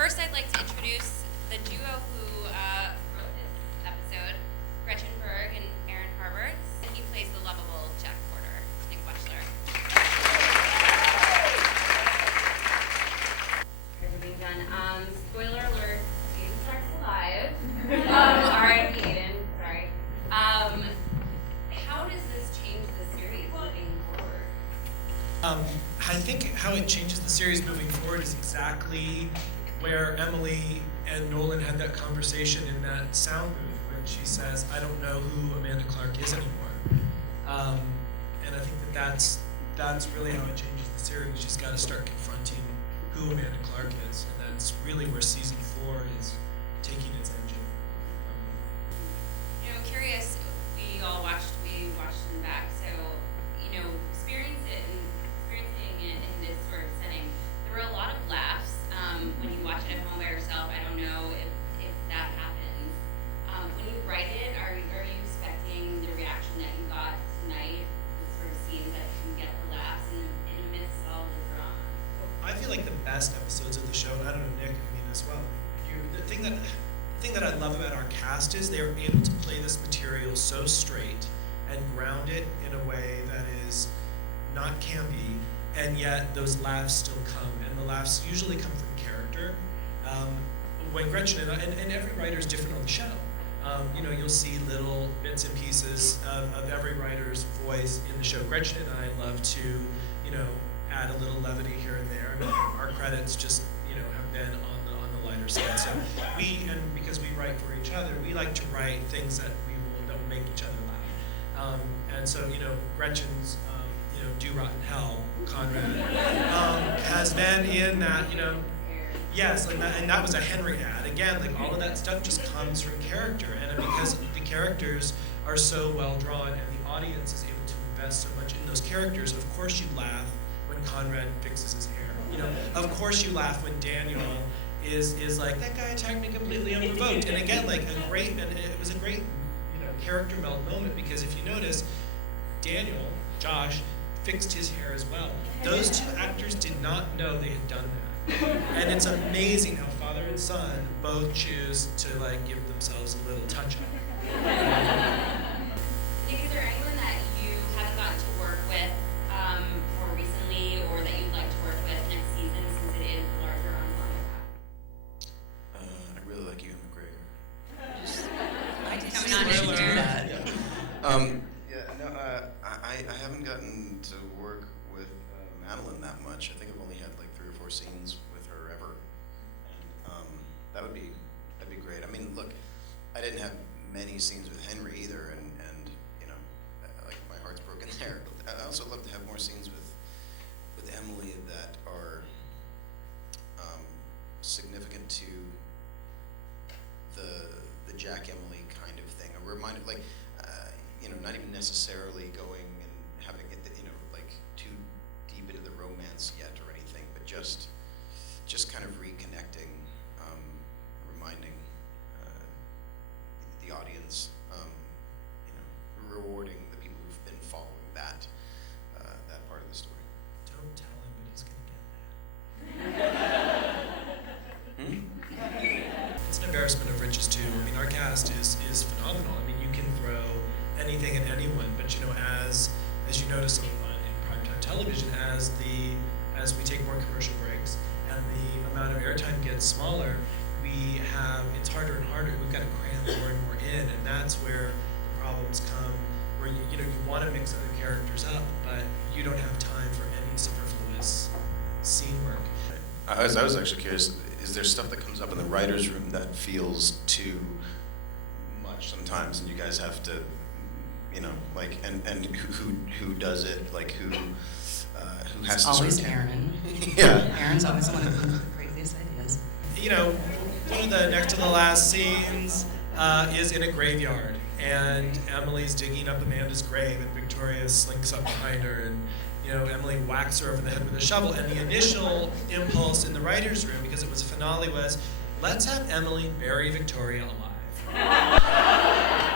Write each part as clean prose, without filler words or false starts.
first I'd like to introduce the duo who wrote this episode, Gretchen Berg and Harberts. And he plays the lovable Jack Porter, Nick Wechsler. Are being done. Spoiler alert, Aiden starts alive. R.I.P. Aiden, sorry. How does this change the series moving forward? I think how it changes the series moving forward is exactly where Emily and Nolan had that conversation in that sound booth when she says, I don't know who Amanda Clarke is anymore. And I think that's really how it changes the series. She's got to start confronting who Amanda Clarke is, and that's really where season 4 is taking its engine. Curious, we watched them back, so, experiencing it in this sort of setting, there were a lot of laughs. When you watch it at home by yourself, I don't know if that happens. When you write it, are you expecting the reaction that you got tonight, the sort of scenes that can get the laughs in amidst all the drama? I feel like the best episodes of the show, and I don't know, Nick, as well. The thing that I love about our cast is they're able to play this material so straight and ground it in a way that is not campy, and yet those laughs still come, and the laughs usually come from character. When Gretchen and every writer is different on the show. You'll see little bits and pieces of every writer's voice in the show. Gretchen and I love to, add a little levity here and there. Our credits just, have been on the lighter side. So because we write for each other, we like to write things that will make each other laugh. And so, Gretchen's, Do Rotten Hell, Conrad, has been in that, yes, and that was a Henry ad. Again, all of that stuff just comes from character, and because the characters are so well drawn, and the audience is able to invest so much in those characters, of course you laugh when Conrad fixes his hair. Of course you laugh when Daniel is like, that guy attacked me completely unprovoked. And again, it was a great, character meld moment, because if you notice, Daniel, Josh, fixed his hair as well. Those two actors did not know they had done that. And it's amazing how father and son both choose to give themselves a little touch-up. Nick, is there anyone that you haven't gotten to work with more recently, or that you'd like to work with next season, since it is a larger ensemble cast? I really like Ewan McGregor. Coming on next year. I haven't gotten to work with Madeline that much. I think I've only had 3 or 4 scenes with her ever. And that'd be great. I mean, look, I didn't have many scenes with Henry either, and my heart's broken there. I also love to have more scenes with Emily that are significant to the Jack Emily kind of thing. I'm reminded, not even necessarily going and having it, too deep into the romance yet or anything, but just kind of reconnecting, reminding the audience, rewarding the people who've been following that part of the story. Don't tell him, but he's gonna get that. It's an embarrassment of riches too. I mean, our cast is phenomenal. I mean, you can throw anything at anyone, but as you notice in primetime television, as we take more commercial breaks and the amount of airtime gets smaller, it's harder and harder. We've got to cram more and more in, and that's where the problems come. Where you want to mix other characters up, but you don't have time for any superfluous scene work. I was actually curious. Is there stuff that comes up in the writers' room that feels too much sometimes, and you guys have to, and who does it? Who has it's to always sort of... Aaron. Yeah. Aaron's always the one who comes with the craziest ideas. One of the next to the last scenes is in a graveyard, and Emily's digging up Amanda's grave, and Victoria slinks up behind her, and Emily whacks her over the head with a shovel. And the initial impulse in the writers' room, because it was a finale, was, let's have Emily bury Victoria alive.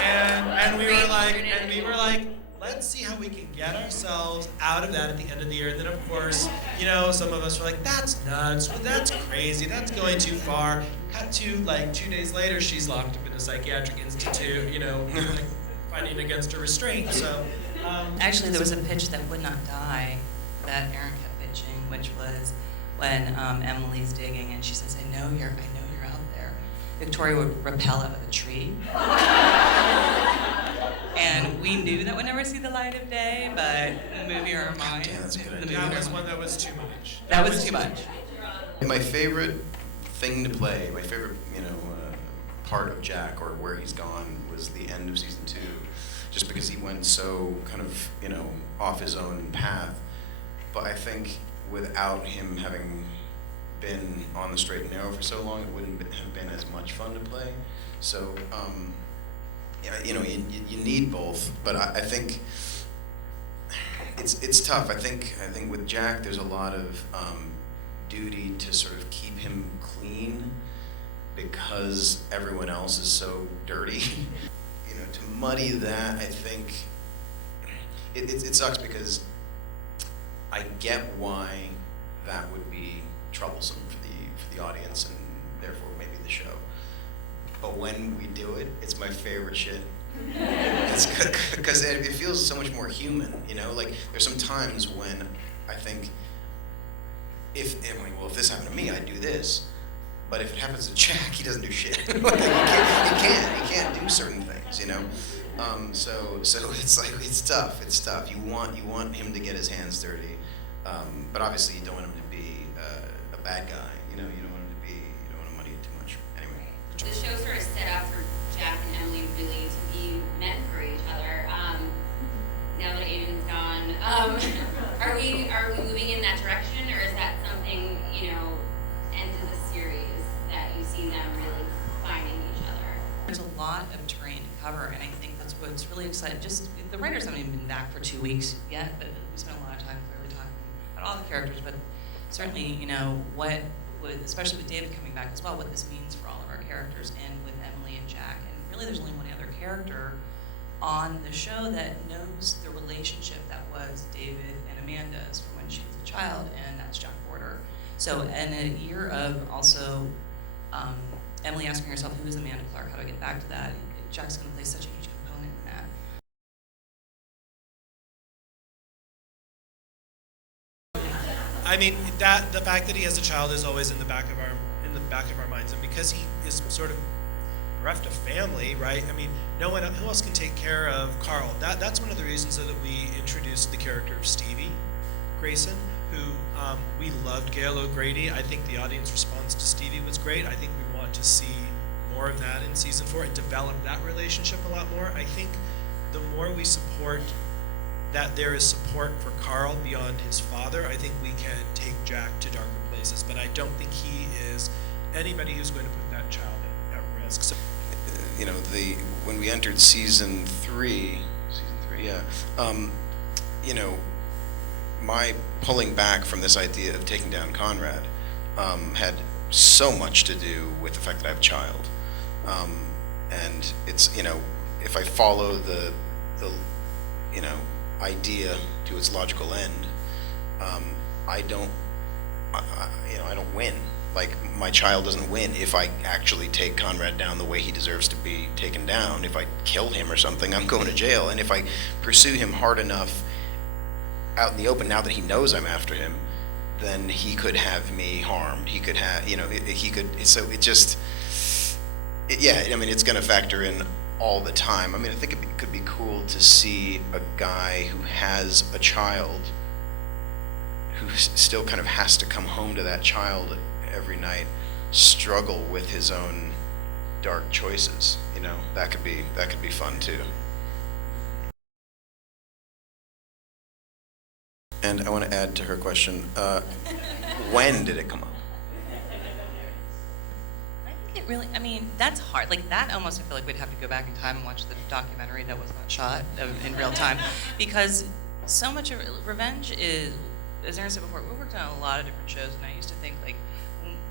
and we were like, let's see how we can get ourselves out of that at the end of the year. And then, of course, some of us were like, that's nuts, well, that's crazy, that's going too far. Cut to, like, 2 days later, she's locked up in a psychiatric institute, like, fighting against her restraint. So, Actually, there was a pitch that would not die that Aaron kept pitching, which was when Emily's digging and she says, I know you're out there. Victoria would rappel out of the tree. And we knew that would never see the light of day, but the movie or our minds. Yeah, that's a good idea. that was one that was too much. That was too much. My favorite thing to play, my favorite, part of Jack, or where he's gone, was the end of season 2, just because he went so kind of, off his own path. But I think without him having been on the straight and narrow for so long, it wouldn't have been as much fun to play. So, you need both, but I think it's tough. I think with Jack, there's a lot of duty to sort of keep him clean because everyone else is so dirty. To muddy that, I think it sucks because I get why that would be troublesome for the audience and therefore maybe the show. But when we do it, it's my favorite shit. It's because it feels so much more human, Like there's some times when I think if this happened to me, I'd do this. But if it happens to Jack, he doesn't do shit. He can't do certain things, So it's like it's tough. It's tough. You want him to get his hands dirty, but obviously you don't want him to be a bad guy. You don't want him to be. You don't want to muddy it too much. Anyway. The show sort of set up for Jack and Emily really to be meant for each other. Now that Aiden's gone, are we moving in that direction, or is that something end of the series that you see them really finding each other? There's a lot of terrain to cover, and I think that's what's really exciting. Just the writers haven't even been back for 2 weeks yet, but we spent a lot of time clearly talking about all the characters. But certainly, what would, especially with David coming back as well, what this means for all of our characters, and with Emily and Jack. And really, there's only one other character on the show that knows the relationship that was David and Amanda's from when she was a child, and that's Jack Porter. So, in a year of also Emily asking herself, who is Amanda Clark? How do I get back to that? Jack's going to play such a huge component in that. I mean, the fact that he has a child is always in the back of our minds, and because he is sort of bereft of family, right? I mean, no one who else can take care of Carl. That's one of the reasons that we introduced the character of Stevie Grayson, who we loved. Gail O'Grady. I think the audience response to Stevie was great. I think we want to see more of that in season 4 and develop that relationship a lot more. I think the more we support that there is support for Carl beyond his father, I think we can take Jack to darker places. But I don't think he is anybody who's going to put that child at risk. So, when we entered season 3, yeah, my pulling back from this idea of taking down Conrad had so much to do with the fact that I have a child, and it's if I follow the idea to its logical end, I don't win. Like, my child doesn't win if I actually take Conrad down the way he deserves to be taken down. If I kill him or something, I'm going to jail. And if I pursue him hard enough out in the open, now that he knows I'm after him, then he could have me harmed. He could have, he could. So it just, it's going to factor in all the time. I mean, I think it could be cool to see a guy who has a child who still kind of has to come home to that child every night, struggle with his own dark choices. That could be fun too. And I want to add to her question, when did it come up? I think it really, that's hard. Like, that almost, I feel like we'd have to go back in time and watch the documentary that was not shot in real time. Because so much of Revenge is, as Aaron said before, we worked on a lot of different shows, and I used to think, like,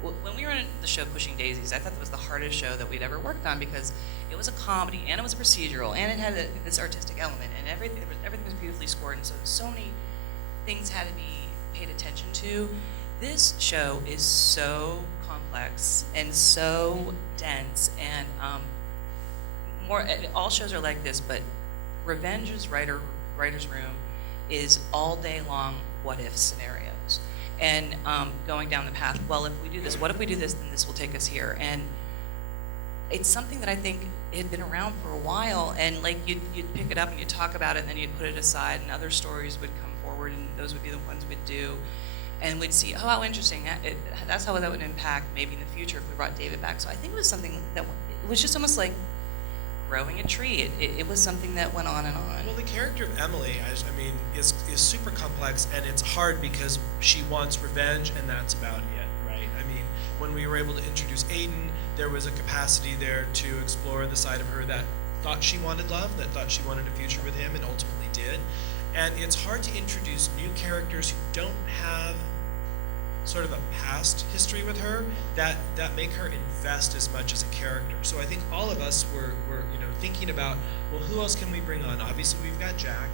when we were in the show Pushing Daisies, I thought that was the hardest show that we'd ever worked on because it was a comedy and it was a procedural and it had this artistic element and everything was beautifully scored, and so many things had to be paid attention to. This show is so complex and so dense, and all shows are like this, but Revenge's writer's room is all day long what if scenarios, and going down the path, well, if we do this, what if we do this, then this will take us here. And it's something that I think had been around for a while, and like you'd pick it up and you'd talk about it, and then you'd put it aside, and other stories would come forward, and those would be the ones we'd do. And we'd see, oh, how interesting, that's how that would impact maybe in the future if we brought David back. So I think it was something that, it was just almost like growing a tree. It was something that went on and on. Well, the character of Emily, I mean, is super complex, and it's hard because she wants revenge, and that's about it, right? I mean, when we were able to introduce Aiden, there was a capacity there to explore the side of her that thought she wanted love, that thought she wanted a future with him, and ultimately did. And it's hard to introduce new characters who don't have sort of a past history with her that make her invest as much as a character. So I think all of us were thinking about, well, who else can we bring on? Obviously, we've got Jack.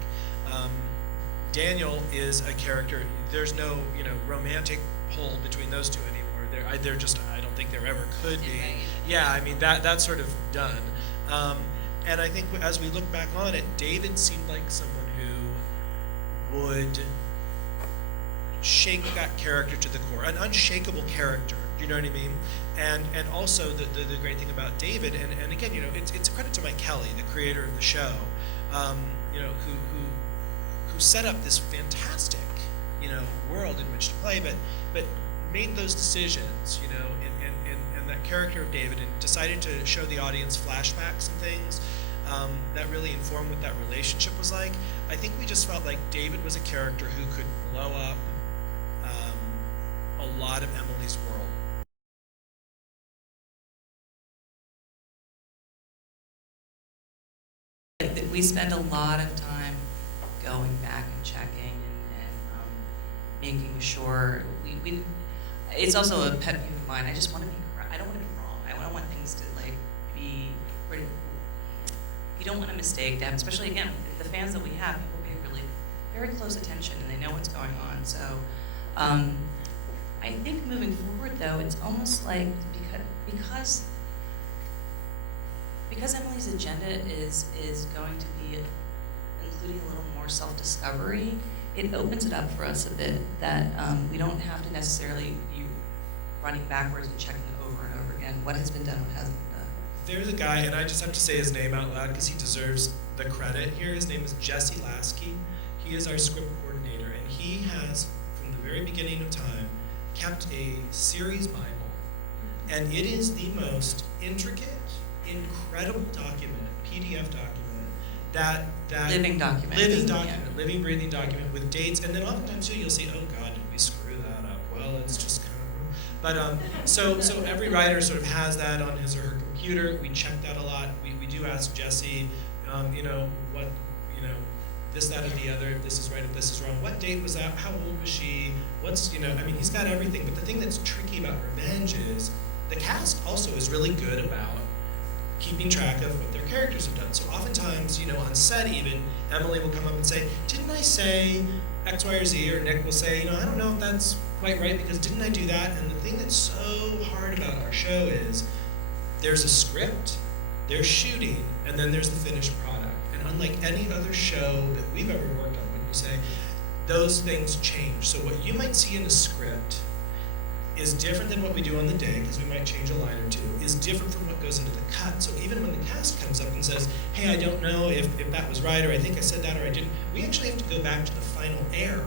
Daniel is a character. There's no romantic pull between those two anymore. They're just, I don't think there ever could be. Yeah, I mean that's sort of done. And I think as we look back on it, David seemed like someone who would shake that character to the core, an unshakable character. Do you know what I mean? And also the great thing about David, and again, it's a credit to Mike Kelly, the creator of the show, who set up this fantastic world in which to play, but made those decisions, and that character of David, and decided to show the audience flashbacks and things that really informed what that relationship was like. I think we just felt like David was a character who could blow up a lot of Emily's world. We spend a lot of time going back and checking and making sure we it's also a pet peeve of mine. I just want to be I don't want to be wrong. I don't want things to be you don't want a mistake to happen, especially again the fans that we have. People pay really very close attention and they know what's going on. So I think moving forward though, it's almost like because Emily's agenda is going to be including a little more self-discovery, it opens it up for us a bit that we don't have to necessarily be running backwards and checking over and over again what has been done, what hasn't been done. There's a guy, and I just have to say his name out loud because he deserves the credit here. His name is Jesse Lasky. He is our script coordinator, and he has, from the very beginning of time, kept a series Bible, and it is the most intricate, incredible document, PDF document, that living document, living, breathing document with dates, and then oftentimes too, you'll see, oh God, did we screw that up? Well, it's just kind of, but so every writer sort of has that on his or her computer. We check that a lot. We do ask Jesse, what, this, that, or the other, if this is right, if this is wrong. What date was that? How old was she? What's, he's got everything. But the thing that's tricky about Revenge is the cast also is really good about keeping track of what their characters have done. So oftentimes, on set even, Emily will come up and say, didn't I say X, Y, or Z? Or Nick will say, I don't know if that's quite right because didn't I do that? And the thing that's so hard about our show is there's a script, there's shooting, and then there's the finished product. And unlike any other show that we've ever worked on, when you say, those things change. So what you might see in a script is different than what we do on the day, because we might change a line or two, is different from what goes into the cut. So even when the cast comes up and says, hey, I don't know if that was right, or I think I said that, or I didn't, we actually have to go back to the final air.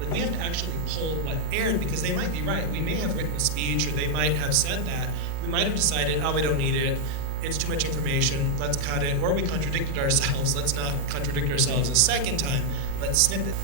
Like, we have to actually pull what aired, because they might be right. We may have written a speech, or they might have said that. We might have decided, oh, we don't need it, it's too much information, let's cut it, or we contradicted ourselves, let's not contradict ourselves a second time, let's snip it.